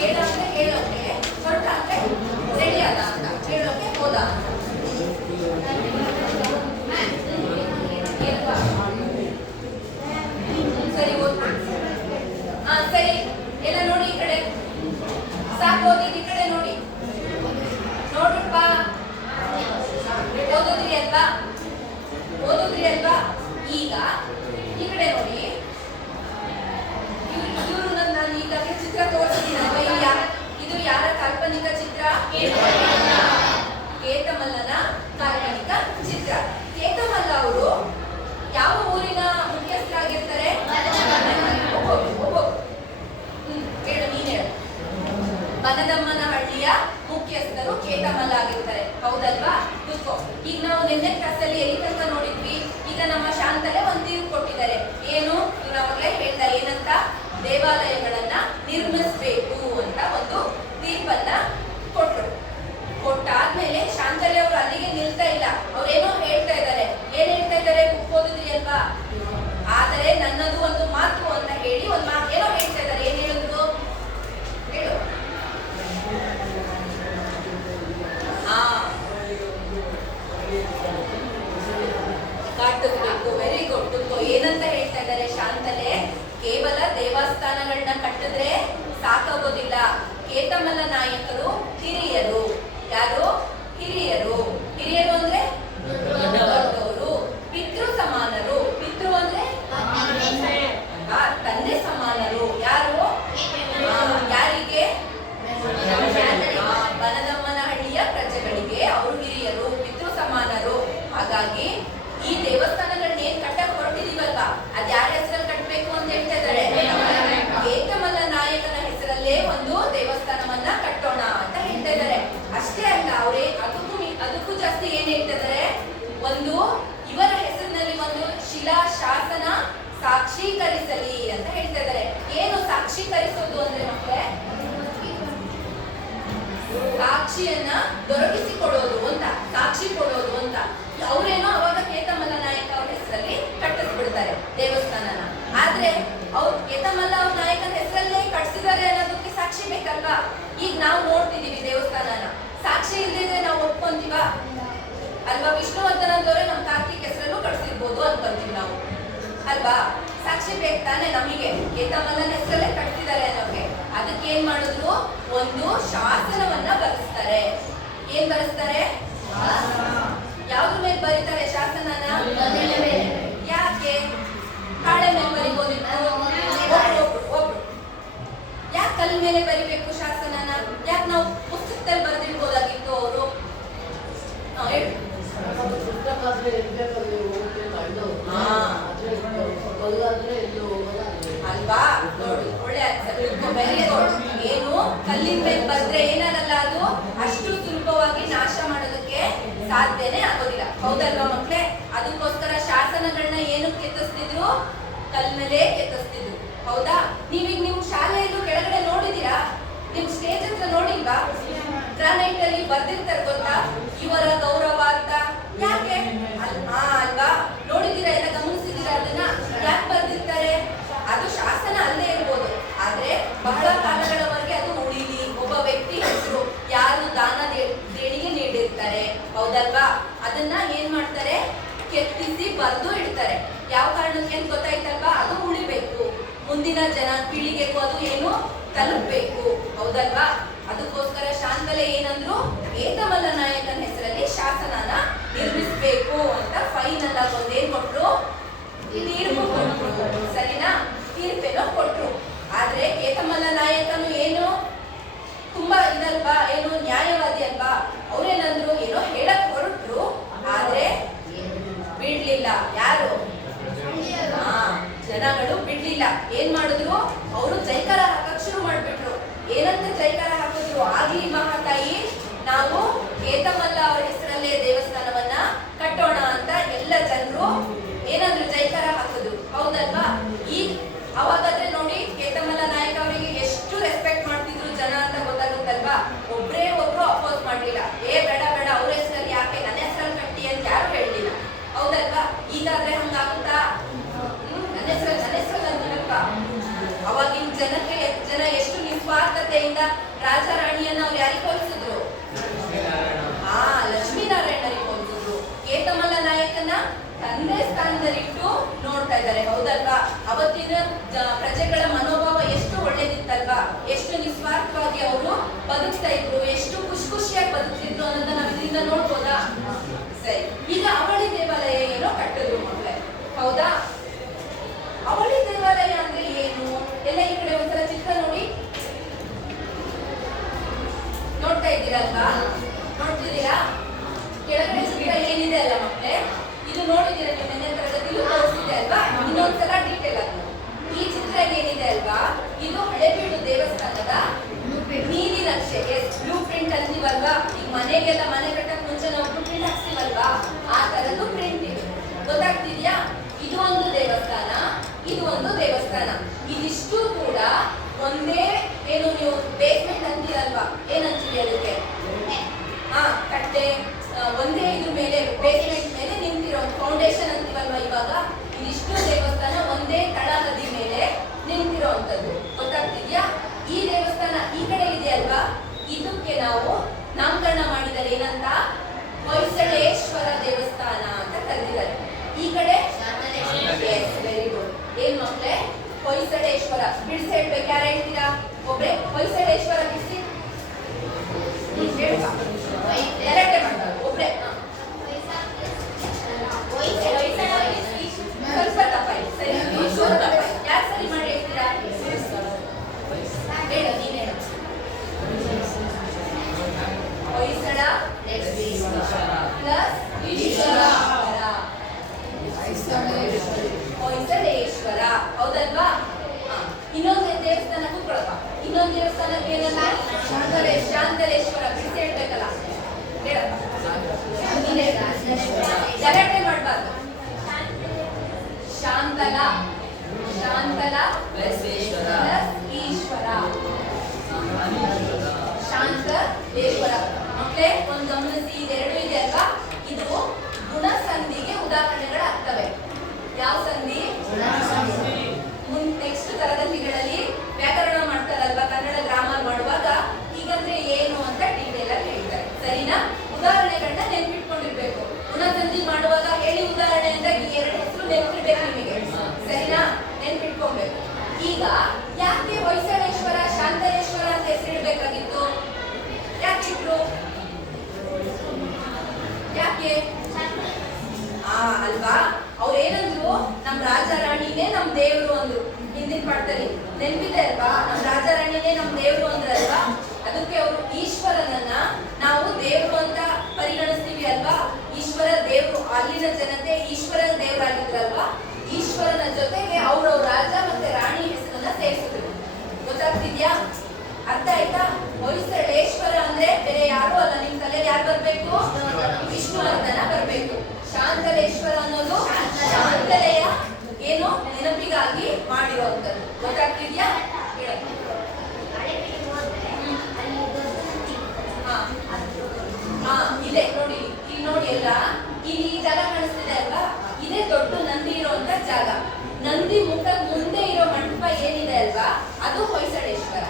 ಹೇಳ ಅಂದ್ರೆ ಹೇಳೋಕೆ, ಹೊರಟ ಅಂದ್ರೆ ರೆಡಿಯಾದ ಅಂತ, ಹೇಳೋಕೆ ಹೋದ ಅಂತ. ಏನ್ವಾ? ಸರಿ ಓದ್ತಾ. ಸರಿ ಎಲ್ಲ ನೋಡಿ ಈ ಕಡೆ, ಸಾಕು ಓದಿದ್ ಈ ಕಡೆ ನೋಡಿ, ನೋಡ್ರಪ್ಪ. ಓದಿದ್ರಿ ಅಲ್ವಾ? ಓದಿದ್ರಿ ಅಲ್ವಾ? ಈಗ ಈ ಕಡೆ ನೋಡಿ, ಇವರು ನಾನು ಈಗಾಗಲೇ ಚಿತ್ರ ತೋರಿಸಿದ್ದೀನಲ್ವಾ? ಇದು ಯಾರ ಕಾಲ್ಪನಿಕ ಚಿತ್ರ? ಕೇತಮಲ್ಲನ ಕಾಲ್ಪನಿಕ ಚಿತ್ರ. ಕೇತಮಲ್ಲ ಅವರು ಯಾವ ಊರಿನ ಮುಖ್ಯಸ್ಥರಾಗಿರ್ತಾರೆ? ಹೇಳು, ನೀನ್ ಹೇಳು. ಬನದಮ್ಮನಹಳ್ಳಿಯ ಮುಖ್ಯಸ್ಥರು ಕೇತಮಲ್ಲ ಆಗಿರ್ತಾರೆ, ಹೌದಲ್ವಾ? ಕೂತ್ಕೋ. ಈಗ ನಾವು ನಿನ್ನೆ ಕ್ಲಾಸಲ್ಲಿ ಎಲ್ಲಿ ತನಕ ನೋಡಿದ್ವಿ? ಈಗ ನಮ್ಮ ಶಾಂತಲೆ ಒಂದು ತೀರ್ಪು ಕೊಟ್ಟಿದ್ದಾರೆ. ಏನು? ನಾವಾಗಲೇ ಹೇಳ್ದ, ಏನಂತ? ದೇವಾಲಯಗಳನ್ನ ನಿರ್ಮಿಸಬೇಕು ಅಂತ ಒಂದು ತೀರ್ಪನ್ನ ಕೊಟ್ರು. ಕೊಟ್ಟಾದ್ಮೇಲೆ ಶಾಂತಲೆ ಅವರು ಅಲ್ಲಿಗೆ ನಿಲ್ತಾ ಇಲ್ಲ, ಅವ್ರೇನೋ ಹೇಳ್ತಾ ಇದ್ದಾರೆ. ಏನ್ ಹೇಳ್ತಾ ಇದ್ದಾರೆ? ಓದಿದ್ರಿ ಅಲ್ವಾ? ಆದರೆ ನನ್ನದು ಒಂದು ಮಾತು ಅಂತ ಹೇಳಿ ಒಂದು ಏನೋ ಹೇಳ್ತಾ ಇದ್ದಾರೆ. ಏನ್ ಹೇಳಿದ್ರು? ಹೇಳು. ಕಟ್ಟಬೇಕು. Very good. ಏನಂತ ಹೇಳ್ತಾ ಇದ್ದಾರೆ ಶಾಂತಲೆ? ಕೇವಲ ದೇವಸ್ಥಾನಗಳನ್ನ ಕಟ್ಟಿದ್ರೆ ಸಾಕಾಗೋದಿಲ್ಲ. ಕೇತಮಲ್ಲ ನಾಯಕರು ಹಿರಿಯರು. ಯಾರು? ಹಿರಿಯರು. ಹಿರಿಯರು ಅಂದ್ರೆ ದೊಡ್ಡವರು. ಪಿತೃ ಸಮಾನರು. ಪಿತೃ ಅಂದ್ರೆ ತಂದೆ ಸಮಾನರು. ಯಾರು? ಯಾರಿಗೆ? ಬನದಮ್ಮನಹಳ್ಳಿಯ ಪ್ರಜೆಗಳಿಗೆ ಅವರು ಹಿರಿಯರು, ಪಿತೃ ಸಮಾನರು. ಹಾಗಾಗಿ ಈ ದೇವಸ್ಥಾನಗಳನ್ನ ಏನ್ ಕಟ್ಟಕ್ ಹೊರಟಿದೀವಲ್ವಾ, ಅದ್ ಯಾರ ಹೆಸರಲ್ಲಿ ಕಟ್ಟಬೇಕು ಅಂತ ಹೇಳ್ತಾ ಇದ್ದಾರೆ? ಕೇತಮಲ್ಲ ನಾಯಕನ ಹೆಸರಲ್ಲೇ ಒಂದು ದೇವಸ್ಥಾನವನ್ನ ಕಟ್ಟೋಣ ಅಂತ ಹೇಳ್ತಾ ಇದ್ದಾರೆ. ಅಷ್ಟೇ ಅಲ್ಲ, ಅವರೇ ಅದಕ್ಕೂ ಜಾಸ್ತಿ ಏನ್ ಹೇಳ್ತಾ ಇದ್ದಾರೆ? ಒಂದು ಇವರ ಹೆಸರಿನಲ್ಲಿ ಒಂದು ಶಿಲಾ ಶಾಸನ ಸಾಕ್ಷೀಕರಿಸಲಿ ಅಂತ ಹೇಳ್ತಾ ಇದ್ದಾರೆ. ಏನು ಸಾಕ್ಷೀಕರಿಸೋದು ಅಂದ್ರೆ ಮಕ್ಕಳೇ? ಸಾಕ್ಷಿಯನ್ನ ದೊರಕಿಸಿಕೊಡೋದು ಅಂತ, ಸಾಕ್ಷಿ ಕೊಡೋದು ಅಂತ. ಅವರೇನೋ ಅವಾಗ ಕೇತಮಲ್ಲ ನಾಯಕ ಅವ್ರ ಹೆಸರಲ್ಲಿ ಕಟ್ಟಿಸ್ಬಿಡ್ತಾರೆ ದೇವಸ್ಥಾನನ. ಆದ್ರೆ ಅವ್ರು ಕೇತಮಲ್ಲ ಅವ್ರ ನಾಯಕನ ಹೆಸರಲ್ಲೇ ಕಟ್ಸಿದ್ದಾರೆ ಅನ್ನೋದಕ್ಕೆ ಸಾಕ್ಷಿ ಬೇಕಲ್ವಾ? ಈಗ ನಾವು ನೋಡ್ತಿದೀವಿ ದೇವಸ್ಥಾನನ, ಸಾಕ್ಷಿ ಇಲ್ಲದಿದ್ರೆ ನಾವು ಒಪ್ಕೊಂತೀವ ಅಲ್ವಾ? ವಿಷ್ಣುವರ್ಧನ್ ಅಂತವ್ರೆ ನಮ್ ಕಾರ್ತಿಕ್ ಹೆಸರಲ್ಲೂ ಕಟ್ಸಿರ್ಬೋದು ಅನ್ಕೊಂತೀವಿ ನಾವು ಅಲ್ವಾ? ಸಾಕ್ಷಿ ಬೇಕು ತಾನೆ ನಮಗೆ, ಕೇತಮಲ್ಲನ ಹೆಸರಲ್ಲೇ ಕಟ್ತಿದ್ದಾರೆ ಅನ್ನೋಕೆ. ಅದಕ್ಕೆ ಏನ್ ಮಾಡಿದ್ರು? ಒಂದು ಶಾಸನವನ್ನ ಬರೆಸ್ತಾರೆ. ಏನ್ ಬರೆಸ್ತಾರೆ? ಯಾವ್ದ್ರ ಮೇಲೆ ಬರೀತಾರೆ ಶಾಸನನ? ಯಾಕೆ? ಹಾಳೆ ಮೇಲೆ ಬರಿಬೋದಿತ್ತು. ಒಬ್ರು ಯಾಕೆ ಕಲ್ ಮೇಲೆ ಬರಿಬೇಕು ಶಾಸನನ? ಯಾಕೆ ನಾವು ಪುಸ್ತಕದಲ್ಲಿ ಬರೆದಿಡ್ಬೋದಾಗಿತ್ತು ಅವರು? ಹೇಳಿ. ಅಲ್ವಾ? ನೋಡಿ, ಒಳ್ಳೆ ಆನ್ಸರ್. ಏನು? ಕಲ್ಲಿನ ಮೇಲೆ ಬರೆದ್ರೆ ಏನಾಗಲ್ಲ, ಅದು ಅಷ್ಟು ಸುಲಭವಾಗಿ ನಾಶ ಮಾಡೋದಕ್ಕೆ ಸಾಧ್ಯನೇ ಆಗೋದಿಲ್ಲ, ಹೌದಲ್ವಾ ಮಕ್ಳೇ? ಅದಕ್ಕೋಸ್ಕರ ಶಾಸನಗಳನ್ನ ಏನಕ್ಕೆ ಕೆತ್ತಿಸ್ತಿದ್ರು? ಕಲ್ಮೇಲೆ ಕೆತ್ತಿಸ್ತಿದ್ರು, ಹೌದಾ? ನೀವೀಗ ನಿಮ್ ಶಾಲೆಯಲ್ಲೂ ಕೆಳಗಡೆ ನೋಡಿದೀರಾ? ನಿಮ್ ಸ್ಟೇಜ್ ಹತ್ರ ನೋಡಿಲ್ವಾ? ಗ್ರಾನೈಟ್ ಅಲ್ಲಿ ಬರ್ದಿರ್ತಾರೆ ಗೊತ್ತಾ? ಇವರ ಗೌರವಾರ್ಥ. ಯಾಕೆ? ಅಲ್ವಾ? ನೋಡಿದೀರಾ? ಎಲ್ಲ ಗಮನಿಸಿದೀರಾ? ಅದನ್ನ ಯಾಕೆ ಬರ್ದಿರ್ತಾರೆ? ಅದು ಶಾಸನ ಅಲ್ಲೇ ಇರ್ಬೋದು, ಆದ್ರೆ ಬಹಳ ಕಾಲಗಳವರೆಗೆ ಅದು ಉಳಿಲಿ. ಒಬ್ಬ ವ್ಯಕ್ತಿ ಹೆಸರು, ಯಾರು ದಾನ ದೇಣಿಗೆ ನೀಡಿರ್ತಾರೆ, ಹೌದಲ್ವಾ? ಅದನ್ನ ಏನ್ ಮಾಡ್ತಾರೆ? ಕೆತ್ತಿಸಿ ಬರೆದು ಇಡ್ತಾರೆ. ಯಾವ ಕಾರಣಕ್ಕೆ ಅಂತ ಗೊತ್ತಾಯ್ತಲ್ವಾ? ಅದು ಉಳಿಬೇಕು, ಮುಂದಿನ ಪೀಳಿಗೆಗೂ ಅದು ಏನು ತಲುಪಬೇಕು, ಹೌದಲ್ವಾ? ಅದಕ್ಕೋಸ್ಕರ ಶಾಂತಲೆ ಏನಂದ್ರು? ಕೇತಮಲ್ಲ ನಾಯಕನ ಹೆಸರಲ್ಲಿ ಶಾಸನನ ನಿರ್ಮಿಸಬೇಕು ಅಂತ ಫೈನಲ್ ಆಗಿ ಒಂದೇನ್ ಕೊಟ್ರು? ತೀರ್ಪು ಕೊಟ್ರು. ಸರಿನಾ? ತೀರ್ಪೇನೋ ಕೊಟ್ರು. ಆದ್ರೆ ಕೇತಮಲ್ಲ ನಾಯಕನು ಏನು ತುಂಬಾ ಇದಲ್ವಾ? ಏನು ನ್ಯಾಯವಾದಿ ಅಲ್ವಾ? ಅವ್ರೇನಂದ್ರು? ಏನೋ ಹೇಳಕ್ ಹೊರಟ್ರು, ಆದ್ರೆ ಬಿಡ್ಲಿಲ್ಲ. ಯಾರು? ಜನಗಳು ಬಿಡ್ಲಿಲ್ಲ. ಏನ್ ಮಾಡಿದ್ರು? ಅವರು ಜೈಕಾರ ಹಾಕಕ್ ಶುರು ಮಾಡ್ಬಿಟ್ರು. ಏನಂತ ಜೈಕಾರ ಹಾಕಿದ್ರು? ಆಗ್ಲಿ ಮಹಾತಾಯಿ, ನಾವು ಕೇತಮಲ್ಲ ಅವರ ಹೆಸರಲ್ಲೇ ದೇವಸ್ಥಾನವನ್ನ ಕಟ್ಟೋಣ ಅಂತ ಎಲ್ಲ ಜನರು ಏನಂದ್ರು? ಜೈಕಾರ ಹಾಕಿದ್ರು, ಹೌದಲ್ವಾ? ಈಗ ಅವಾಗಾದ್ರೆ ನೋಡಿ, ಕೇತಮಲ್ಲ ನಾಯಕ ಅವರಿಗೆ ಎಷ್ಟು ರೆಸ್ಪೆಕ್ಟ್ ಮಾಡ್ತಿದ್ರು ಜನ ಅಂತ ಗೊತ್ತಾಗುತ್ತಲ್ವಾ? ಒಬ್ರು ಅಪೋಸ್ ಮಾಡ್ಲಿಲ್ಲ. ಬೇಡ ಅವ್ರ ಹೆಸರಲ್ಲಿ ಯಾಕೆ, ನನ್ನ ಹೆಸರಲ್ಲಿ ಕಟ್ಟಿ ಅಂತ ಯಾರು ಹೇಳಲಿಲ್ಲ, ಹೌದಲ್ವಾ? ಈಗಾದ್ರೆ ಹಂಗಾಗುತ್ತಾ? ನನ್ನ ಹೆಸರಲ್ಲಿ ಮನೆಯಿಂದ ರಾಜ ರಾಣಿಯನ್ನ ಅವ್ರು ಯಾರಿಗೆ ಹೋಲಿಸಿದ್ರು? ಹಾ, ಲಕ್ಷ್ಮೀನಾರಾಯಣರಿಗೆ ಹೋಲಿಸಿದ್ರು. ಕೇತಮಲ್ಲ ನಾಯಕನ ತಂದೆ ಸ್ಥಾನದಲ್ಲಿಟ್ಟು ನೋಡ್ತಾ ಇದ್ದಾರೆ, ಹೌದಲ್ವಾ? ಅವತ್ತಿನ ಪ್ರಜೆಗಳ ಮನೋಭಾವ ಎಷ್ಟು ಒಳ್ಳೇದಿತ್ತಲ್ವಾ? ಎಷ್ಟು ನಿಸ್ವಾರ್ಥವಾಗಿ ಅವರು ಬದುಕ್ತಾ ಇದ್ರು, ಎಷ್ಟು ಖುಷಿ ಖುಷಿಯಾಗಿ ಬದುಕ್ತಿದ್ರು ಅನ್ನೋದನ್ನ ನಾವು ಇದರಿಂದ ನೋಡ್ಬೋದಾ? ಸರಿ, ಈಗ ಅವಳಿ ದೇವಾಲಯ ಏನೋ ಕಟ್ಟಿದ್ರು ಮಕ್ಕಳೇ, ಹೌದಾ? ಅವಳಿ ದೇವಾಲಯ ಅಂದ್ರೆ ಏನು? ಎಲ್ಲ ಈ ಕಡೆ ಒಂದ್ಸಲ ಚಿತ್ರ ನೋಡಿ, ನೋಡ್ತಾ ಇದ್ದೀರಲ್ವಾ? ನೋಡ್ತಿದ್ದೀರಾ? ಕೆಳಗಡೆ ಚಿತ್ರ ಏನಿದೆ ಅಲ್ಲ ಮಕ್ಕಳೇ, ಇದು ನೋಡಿದ್ದೀರಾ ನೀವು ನೆನ್ನೆ ತರಗತಿಯಲ್ಲೂ ತೋರಿಸಿದೆ ಅಲ್ವಾ? ಇನ್ನೊಂದ್ಸಲ ಡೀಟೇಲ್ ಆಗಿ ಈ ಚಿತ್ರ ಏನಿದೆ ಅಲ್ವಾ, ಇದು ಹಳೆಬೀಡು ದೇವಸ್ಥಾನದ ನೀಲಿ ನಕ್ಷೆ, ಬ್ಲೂ ಪ್ರಿಂಟ್ ಅಂತೀವಲ್ವಾ? ಈಗ ಮನೆಗೆಲ್ಲ ಮನೆ ಕಟ್ಟಕ್ ಮುಂಚೆ ನಾವು ಬ್ಲೂ ಪ್ರಿಂಟ್ ಹಾಕ್ತೀವಲ್ವಾ, ಆ ತರದ್ದು ಪ್ರಿಂಟ್ ಇದೆ. ಗೊತ್ತಾಗ್ತಿದ್ಯಾ? ಇದು ಒಂದು ದೇವಸ್ಥಾನ, ಇದು ಒಂದು ದೇವಸ್ಥಾನ. ಇದಿಷ್ಟು ಕೂಡ ಒಂದೇ, ಏನು ನೀವು ಬೇಸ್ಮೆಂಟ್ ಅಂತೀರಲ್ವಾ, ಏನಂತೀವಿ ಅದಕ್ಕೆ? ಹಾ, ಕಟ್ಟೆ, ಒಂದೇ ಇದ್ರ ಮೇಲೆ ಬೇಸ್ಮೆಂಟ್ ಮೇಲೆ ನಿಂತಿರೋ ಫೌಂಡೇಶನ್ ಅಂತೀವಲ್ವಾ ಇವಾಗ. ಇದಿಷ್ಟು ದೇವಸ್ಥಾನ ಒಂದೇ ತಳಹದಿ ಮೇಲೆ ನಿಂತಿರೋಂಥದ್ದು. ಗೊತ್ತಾಗ್ತಿದ್ಯಾ? ಈ ದೇವಸ್ಥಾನ ಈ ಕಡೆ ಇದೆ ಅಲ್ವಾ, ಇದಕ್ಕೆ ನಾವು ನಾಮಕರಣ ಮಾಡಿದರೆ ಏನಂತ? ಹೊಯ್ಸಳೇಶ್ವರ ದೇವಸ್ಥಾನ ಅಂತ ಕರೆದಿದ್ದಾರೆ. ಈ ಕಡೆ ವೆರಿ ಗುಡ್. ಏನ್ ಮಕ್ಕಳೇ? ಹೊಯ್ಸಳೇಶ್ವರ. ಬಿಡಿಸಿ ಹೇಳ್ಬೇಕು, ಯಾರು ಹೇಳ್ತೀರಾ? ಒಬ್ರೆ ಹೊಯ್ಸಳೇಶ್ವರ ಬಿಡಿಸಿ ಎರಡೇ ಮಾಡ್ತಾರೆ, ಒಬ್ರೆ. ಸ್ವಲ್ಪ ತಪ್ಪಾಯ್ತು, ಸರಿ, ಸ್ವಲ್ಪ ತಪ್ಪಾಯ್ತು. ಯಾರು ಸರಿ ಮಾಡಿ ಹೇಳ್ತೀರಾ? ಹೇಳು, ನೀನ್ ಹೇಳು. ಹೊಯ್ಸಳ ಪ್ಲಸ್ ಈಶ್ವರ, ಹೊಯ್ಸಳೇಶ್ವರ, ಹೌದಲ್ವಾ? ಇನ್ನೊಂದು ದೇವಸ್ಥಾನ ಕೂತ್ಕೊಳಪ್ಪ. ಇನ್ನೊಂದು ದೇವಸ್ಥಾನಕ್ಕೆ ಏನಲ್ಲ? ಶಾಂತಲೇಶ್ವರ. ಬಿಡಿಸಿ ಹೇಳ್ಬೇಕಲ್ಲ, ಹೇಳಪ್ಪ. ಗಲಾಟೆ ಮಾಡಬಾರ್ದು. ಶಾಂತಲ, ಶಾಂತಲ ಪ್ಲಸ್ ಈಶ್ವರ, ಶಾಂತಲೇಶ್ವರ. ಮಕ್ಕಳೇ ಒಂದು ಗಮನಿಸಿ, ಇದೆರಡು ಇದೆ ಅಲ್ವಾ, ಇದು ಗುಣಸಂಧಿಗೆ ಉದಾಹರಣೆಗಳಾಗ್ತವೆ. ಯಾವ ಸಂಧಿ? ನೆಕ್ಸ್ಟ್ ತರಗತಿಗಳಲ್ಲಿ ವ್ಯಾಕರಣ ಮಾಡ್ತಾರಲ್ವಾ, ಕನ್ನಡ ಗ್ರಾಮರ್ ಮಾಡುವಾಗ ಹೀಗಂದ್ರೆ ಏನು ಅಂತ ಡೀಟೇಲ್ ಆಗಿ ಹೇಳ್ತಾರೆ, ಸರಿನಾ? ಉದಾಹರಣೆಗಳನ್ನ ನೆನ್ಪಿಟ್ಕೊಂಡಿರ್ಬೇಕು. ಗುಣಸಂಧಿ ಮಾಡುವಾಗ ಹೇಳಿ ಉದಾಹರಣೆ ಅಂದ್ರೆ ಈ ಎರಡು ಹೆಸರು ನೆನ್ಪಿಡ್ಬೇಕು ನಿಮಗೆ, ಸರಿನಾ? ನೆನ್ಪಿಟ್ಕೊಬೇಕು. ಈಗ ಯಾಕೆ ಹೊಯ್ಸಳೇಶ್ವರ ಶಾಂತಲೇಶ್ವರ ಅಂತ ಹೆಸರಿಡ್ಬೇಕಾಗಿತ್ತು? ಯಾಕಿಟ್ರು? ಯಾಕೆ? ಅಲ್ವಾ, ಅವ್ರು ಏನಂದ್ರು? ನಮ್ ರಾಜ ರಾಣಿನೇ ನಮ್ ದೇವ್ರು ಅಂದ್ರು. ಹಿಂದಿನ ಪಾಠದಲ್ಲಿ ನೆನ್ಪಿದೆ ಅಲ್ವಾ? ನಮ್ ರಾಜ ರಾಣಿನೇ ನಮ್ ದೇವ್ರು ಅಂದ್ರಲ್ವಾ? ಅದಕ್ಕೆ ಅವರು ಈಶ್ವರನನ್ನ ನಾವು ದೇವ್ರು ಅಂತ ಪರಿಗಣಿಸ್ತೀವಿ ಅಲ್ವಾ? ಈಶ್ವರ ದೇವ್ರು, ಅಲ್ಲಿನ ಜನತೆ ಈಶ್ವರ ದೇವರಾಗಿದ್ರಲ್ವಾ? ಈಶ್ವರನ ಜೊತೆಗೆ ಅವ್ರವ್ರ ರಾಜ ಮತ್ತೆ ರಾಣಿ ಹೆಸರನ್ನ ಸೇರಿಸಿದ್ರು. ಗೊತ್ತಾಗ್ತಿದ್ಯಾ? ಅರ್ಥ ಆಯ್ತಾ? ಹೊಯ್ಸಳೇಶ್ವರ ಅಂದ್ರೆ ಬೇರೆ ಯಾರು ಅಲ್ಲ, ನಿಮ್ ತಲೆಯಲ್ಲಿ ಯಾರು ಬರ್ಬೇಕು? ವಿಷ್ಣುವರ್ಧನ ಬರ್ಬೇಕು. ಶಾಂತಲೇಶ್ವರ ಅನ್ನೋದು ಶಾಂತಲೆಯ ಏನು ನೆನಪಿಗಾಗಿ ಮಾಡಿರುವಂತದ್ದು. ಗೊತ್ತಾಗ್ತಿದ್ಯಾ? ಇದೆ ನೋಡಿ, ಇಲ್ಲಿ ನೋಡಿ ಎಲ್ಲ, ಇಲ್ಲಿ ಈ ಜಾಗ ಕಾಣಿಸ್ತಿದೆ ಅಲ್ವಾ? ಇದೇ ದೊಡ್ಡ ನಂದಿ ಇರುವಂತ ಜಾಗ. ನಂದಿ ಮುಖದ ಮುಂದೆ ಇರೋ ಮಂಟಪ ಏನಿದೆ ಅಲ್ವಾ, ಅದು ಹೊಯ್ಸಳೇಶ್ವರ.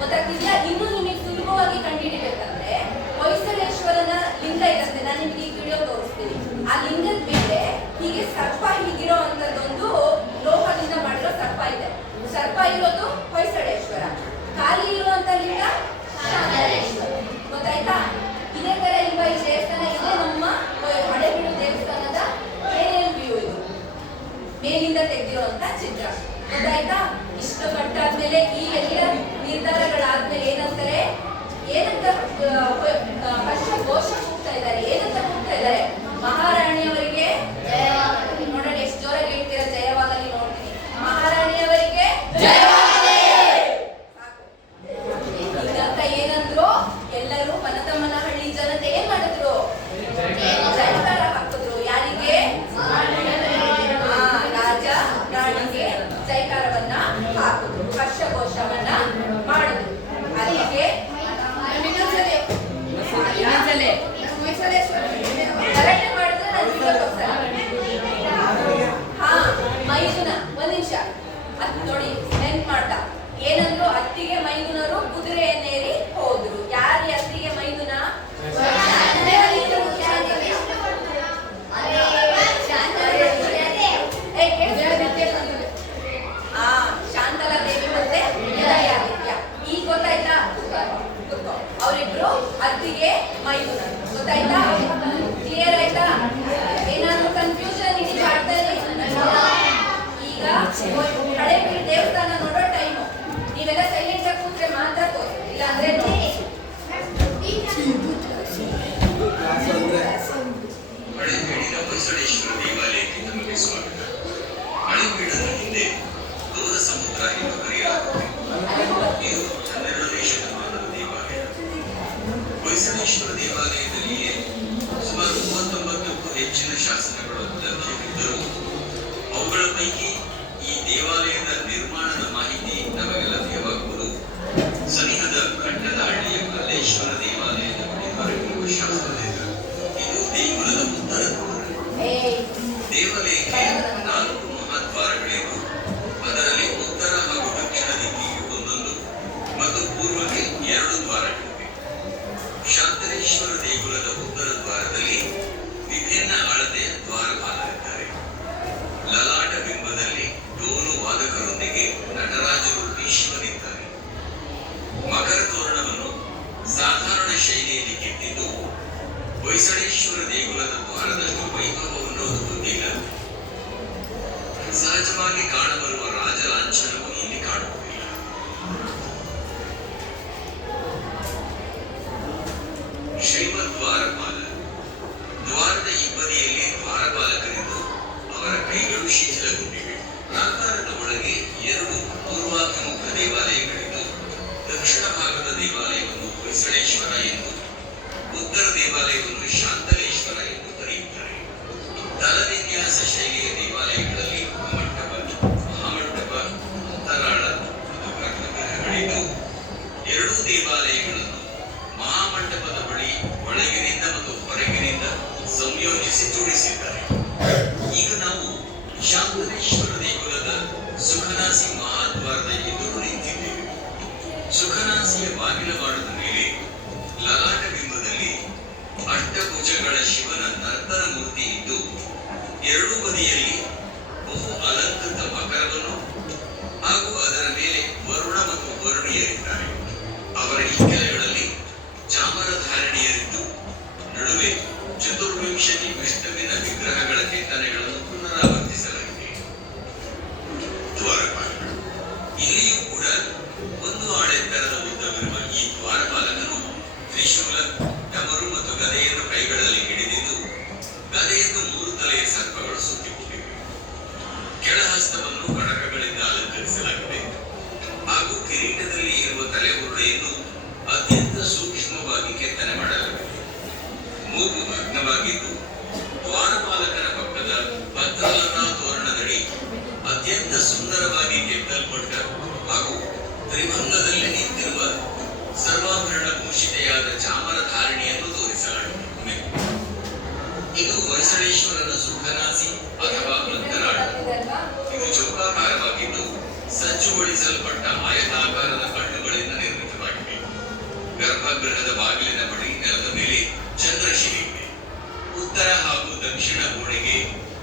ಗೊತ್ತಾಗ್ತಿದ್ಯಾ? ಇನ್ನು ನಿಮಗೆ ಸುಲಭವಾಗಿ ಕಂಡುಹಿಡಿಬೇಕಂದ್ರೆ ಹೊಯ್ಸಳೇಶ್ವರನ ಲಿಂಗ ಇರುತ್ತೆ, ನಾನು ನಿಮಗೆ ಈ ವಿಡಿಯೋ ತೋರಿಸ್ತೀನಿ. ಆ ಲಿಂಗದ ಮೇಲೆ ಹೀಗೆ ಸರ್ಪ ಹೀಗಿರೋ ಅಂತದೊಂದು ಲೋಹದಿಂದ ಮಾಡಿರೋ ಸರ್ಪ ಇದೆ. ಸರ್ಪ ಇರೋದು ಹೊಯ್ಸಳೇಶ್ವರ, ಖಾಲಿ ಇರುವಂತ ಲಿಂಗ ಶಾಂತಲೇಶ್ವರ. ಗೊತ್ತಾಯ್ತಾ? ಇದೇ ತರ ಇಲ್ವಾ ಈ ದೇವಸ್ಥಾನ? ಇದೆ ನಮ್ಮ ಹಳೆಬೀಡು ದೇವಸ್ಥಾನದ ಏನೇನ್ ವ್ಯೂ ಇದು, ಮೇಲಿಂದ ತೆಗೆದಿರುವಂತ ಚಿತ್ರ. ಗೊತ್ತಾಯ್ತಾ? ಇಷ್ಟು ಕಟ್ಟಾದ್ಮೇಲೆ ಈ ಎಲ್ಲ ನಿರ್ಧಾರಗಳಾದ್ಮೇಲೆ ಏನಂತಾರೆ? ಏನಂತ ಫಸ್ಟ್ ಘೋಷ ಕೂಗ್ತಾ ಇದ್ದಾರೆ. ಏನಂತ ಕೂಗ್ತಾ ಇದ್ದಾರೆ? ಮಹಾರಾಣಿಯವರಿಗೆ ಜಯವಾಗಲಿ. ನೋಡೋಣ ಎಷ್ಟು ಜೋರಾಗಿ ಹೇಳ್ತೀರಾ ಜಯವಾಗಲಿ, ನೋಡ್ತೀನಿ. ಮಹಾರಾಣಿಯವರಿಗೆ ಜಯವಾಗಲಿ. ಈಗಂತ ಏನಂದ್ರು? ಎಲ್ಲರೂ ಮನತಮ್ಮನಹಳ್ಳಿ ಜನತೆ ಏನ್ ಮಾಡಿದ್ರು? ಜಯಕಾರ ಹಾಕಿದ್ರು. ಯಾರಿಗೆ? ರಾಜ ರಾಣಿಗೆ ಜಯಕಾರವನ್ನ ಹಾಕಿದ್ರು, ಹರ್ಷಘೋಷವನ್ನ ಮಾಡಿದ್ರು. ಅಲ್ಲಿಗೆ ಗಲಾಟೆ ಮಾಡಿದ್ರೆ ನಾನು ವಿಡಿಯೋ ತೋರಿಸಲ್ಲ. ಮೈದುನ ಒಂದ್ ನಿಮಿಷ, ಅದ್ ನೋಡಿ ನೆನ್ಪ್ ಮಾಡ್ದ. ಏನಂದ್ರು? ಅತ್ತಿಗೆ ಮೈದುನರು ಶ್ರೀಮದ್ ದ್ವಾರಪಾಲ. ದ್ವಾರದ ಇಬ್ಬದಿಯಲ್ಲಿ ದ್ವಾರಪಾಲಕರಿದ್ದು ಅವರ ಕೈಗಳು ಶಿಥಿಲಗೊಂಡಿವೆ. ಪ್ರಾಕಾರದ ಒಳಗೆ 2 ಪೂರ್ವಾಭಿಮುಖ ದೇವಾಲಯಗಳಿದ್ದು ದಕ್ಷಿಣ ಭಾಗದ ದೇವಾಲಯವನ್ನು ಹೊಯ್ಸಳೇಶ್ವರ ಎಂದು, ಉತ್ತರ ದೇವಾಲಯವನ್ನು ಶಾಂತಲೇಶ್ವರ ಎಂದು ಕರೆಯುತ್ತಾರೆ. ತಲವಿನ್ಯಾಸ ಶೈಲಿಯ ದೇವಾಲಯಗಳಲ್ಲಿ ಮಂಟಪ, ಮಹಾಮಂಟಪ, ಅಂತರಾಳ ಮತ್ತು ಗರ್ಭಗೃಹಗಳಿದ್ದು ಎರಡೂ ದೇವಾಲಯಗಳನ್ನು ಮಹಾಮಂಟಪದ ಬಳಿ ಒಳಗಿನಿಂದ ಮತ್ತು ಹೊರಗಿನಿಂದ ಸಂಯೋಜಿಸಿ ಜೋಡಿಸಿದ್ದಾರೆ. ಈಗ ನಾವು ಶಾಂತಲೇಶ್ವರ ದೇಗುಲದ ಸುಖನಾಸಿ ಮಹಾದ್ವಾರದ ಎದುರು ನಿಂತಿದ್ದೇವೆ. ಸುಖನಾಸಿಯ ಬಾಗಿಲವಾಡದ ಮೇಲೆ ಲಲಾಟ ಬಿಂಬದಲ್ಲಿ ಅಷ್ಟಭುಜಗಳ ಶಿವನ ನರ್ತನ ಮೂರ್ತಿ ಇದ್ದು ಎರಡೂ ಬದಿಯಲ್ಲಿ ಬಹು ಅಲಂಕೃತ ಮಕರವನ್ನು ಹಾಗೂ ಅದರ ಮೇಲೆ ವರುಣ ಮತ್ತು ವರುಣಿಯರಿದ್ದಾರೆ. ಅವರ ಇಕ್ಕೆಲೆಗಳಲ್ಲಿ ಚಾಮರಧಾರಣಿಯರಿದ್ದು ನಡುವೆ ಚತುರ್ವಿಂಶತಿ ವಿಷ್ಣುವಿನ ವಿಗ್ರಹಗಳ ಕೆತ್ತನೆಗಳನ್ನು ಪುನರಾವರ್ತಿಸಲಾಗಿದೆ. ದ್ವಾರಪಾಲಕರು. ಇಲ್ಲಿಯೂ ಕೂಡ 1 ಆಳೆತ್ತರದ ಉದ್ದವಿರುವ ಈ ದ್ವಾರಪಾಲಕನು ತ್ರಿಶೂಲ, ಡಮರು ಮತ್ತು ಗದೆಯನ್ನು ಕೈಗಳಲ್ಲಿ ಹಿಡಿದಿದ್ದು ಗದೆಯನ್ನು 3 ತಲೆಯ ಸರ್ಪಗಳು ಸುತ್ತಿಕೊಂಡಿವೆ. ಕೆಳಹಸ್ತವನ್ನು ಕಡಕಗಳಿಂದ ಅಲಂಕರಿಸಲಾಗಿದೆ ಹಾಗೂ ಕಿರೀಟದಲ್ಲಿ ಇರುವ ತಲೆಬುರುಡೆಯನ್ನು ಅತ್ಯಂತ ಸೂಕ್ಷ್ಮವಾಗಿ ಕೆತ್ತನೆ ಮಾಡಲಾಗಿದೆ. ಮೂಗು ಭಗ್ನವಾಗಿದ್ದು ದ್ವಾರಪಾಲಕನ ಪಕ್ಕದ ಭದ್ರಲತಾ ತೋರಣದಡಿ ಅತ್ಯಂತ ಸುಂದರವಾಗಿ ಕೆತ್ತಲ್ಪಟ್ಟ ಹಾಗೂ ತ್ರಿಭಂಗದಲ್ಲಿ ನಿಂತಿರುವ ಸರ್ವಾಭರಣ ಭೂಷಿತೆಯಾದ ಚಾಮರಧಾರಣಿಯನ್ನು ತೋರಿಸಲಾಗಿದೆ. ಇದು ಹೊಯ್ಸಳೇಶ್ವರನ ಸುಖನಾಸಿ ಅಥವಾ ಅಂತರಾಳ. ಇದು ಚೌಕಾಕಾರವಾಗಿದ್ದು ಸಜ್ಜುಗೊಳಿಸಲ್ಪಟ್ಟ ಆಯತಾಕಾರದ ಕಣ್ಣುಗಳಿಂದ ನಿರ್ಮಿತವಾಗಿದೆ. ಗರ್ಭಗೃಹದ ಬಾಗಿಲಿನ ಬಳಿ ನೆಲದ ಮೇಲೆ ಚಂದ್ರಶಿಲೆ ಇದೆ. ಉತ್ತರ ಹಾಗೂ ದಕ್ಷಿಣ ಗೋಡೆಗೆ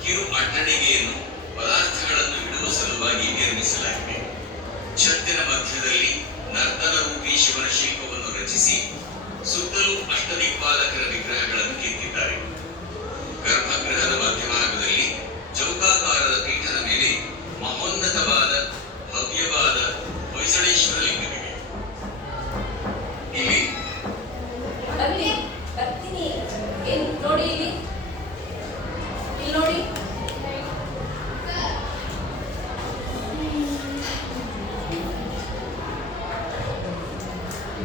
ಕಿರು ಅಟ್ಟಣಿಗೆಯನ್ನು ಪದಾರ್ಥಗಳನ್ನು ಇಡುವ ಸಲುವಾಗಿ ನಿರ್ಮಿಸಲಾಗಿದೆ. ಛತ್ತಿನ ಮಧ್ಯದಲ್ಲಿ ನರ್ತನ ರೂಪಿ ಶಿವನ ಶಿಲ್ಪವನ್ನು ರಚಿಸಿ ಸುತ್ತಲೂ ಅಷ್ಟದಿಕ್ಪಾಲಕರ ವಿಗ್ರಹಗಳನ್ನು ಕೆತ್ತಿದ್ದಾರೆ. ಗರ್ಭಗೃಹದ ಮಧ್ಯಭಾಗದಲ್ಲಿ ಚೌಕಾಕಾರದ ಪೀಠದ ಮೇಲೆ ಮಹೋನ್ನತವಾದ ಭವ್ಯವಾದ ಹೊಯ್ಸಳೇಶ್ವರ ಲಿಂಗವಿದೆ. ಇಲ್ಲಿ ಬರ್ತೀನಿ. ಏನ್ ನೋಡಿ, ಇಲ್ಲಿ ನೋಡಿ.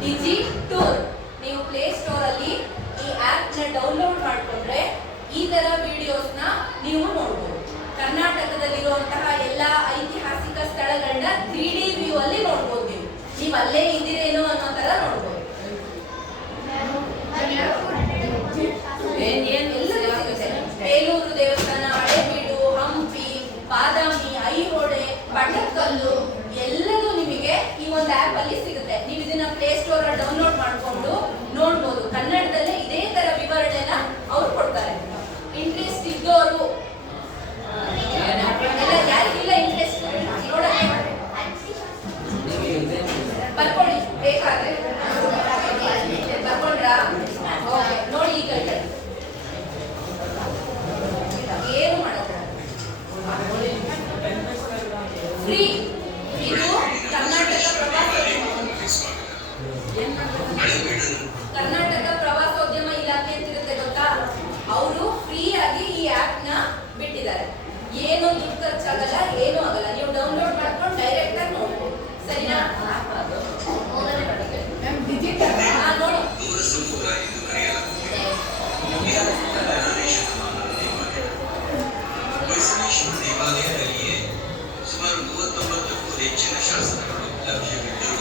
Digi tour. ನೀವು ಪ್ಲೇ ಸ್ಟೋರ್ ಅಲ್ಲಿ ಈ ಆಪ್ ನ ಡೌನ್ಲೋಡ್ ಮಾಡ್ಕೊಂಡ್ರೆ ಈ ತರ ವಿಡಿಯೋಸ್ ನ ನೀವು ನೋಡಬಹುದು. ಕರ್ನಾಟಕದಲ್ಲಿರುವಂತಹ ಎಲ್ಲಾ ಐತಿಹಾಸಿಕ ಸ್ಥಳಗಳನ್ನ 3D ವ್ಯೂ ಅಲ್ಲಿ ನೋಡಬಹುದು. ನೀವು ಅಲ್ಲೇ ಇದ್ದೀರೇನೋ ಅನ್ನೋ ತರ ನೋಡಬಹುದು. ಬೇಲೂರು ದೇವಸ್ಥಾನ, ಹಳೇಬೀಡು, ಹಂಪಿ, ಬಾದಾಮಿ, ಐಹೊಳೆ, ಪಟ್ಟದಕಲ್ಲು ಎಲ್ಲದೂ ನಿಮಗೆ ಈ ಒಂದು ಆಪ್ ಅಲ್ಲಿ ಸಿಗುತ್ತೆ. ನೀವು ಇದನ್ನ ಪ್ಲೇ ಸ್ಟೋರ್ ಅಲ್ಲಿ ಡೌನ್ಲೋಡ್ ಮಾಡ್ಕೊಂಡು ನೋಡ್ಬೋದು. ಕನ್ನಡದಲ್ಲೇ ಇದೇ ತರ ವಿವರಣೆನ ಅವ್ರು ಕೊಡ್ತಾರೆ. ಇಂಟ್ರೆಸ್ಟ್ ಇದ್ದವರು ಯಾರಿಗಿಲ್ಲ ಇಂಟ್ರೆಸ್ಟ್ ನೋಡಕ್ಕೆ ಬರ್ಕೊಳ್ಳಿ. ಬೇಕಾದ್ರೆ ಬರ್ಕೊಂಡ್ರಾ? ಓಕೆ, ನೋಡಿ. ಈಗ ಏನು ಮಾಡೋದು ಫ್ರೀ. ಇದು ಕರ್ನಾಟಕ ಪ್ರವಾಸೋದ್ಯಮ ಇಲಾಖೆ ಅಂತ ಇರುತ್ತೆ ಗೊತ್ತಾ, ಅವರು ಫ್ರೀ ಆಗಿ ಈ ಆಪ್ ನ ಬಿಟ್ಟಿದ್ದಾರೆ. ಏನು ದುಡ್ಡು ಖರ್ಚಾಗಲ್ಲ, ಏನೂ ಆಗಲ್ಲ. ನೀವು ಡೌನ್ಲೋಡ್ ಮಾಡ್ಕೊಂಡು ಡೈರೆಕ್ಟ್ ಆಗಿ ನೋಡ್ಬೋದು. ಸರಿನಾ? ಡಿಜಿಟಲ್ ನೋಡಿ. ಹೊಯ್ಸಳೇಶ್ವರ ದೇವಾಲಯದಲ್ಲಿಯೇ ಸುಮಾರು 39ಕ್ಕೂ ಹೆಚ್ಚಿನ ಶಾಸನಗಳು ಲಭ್ಯವಿದ್ದರೂ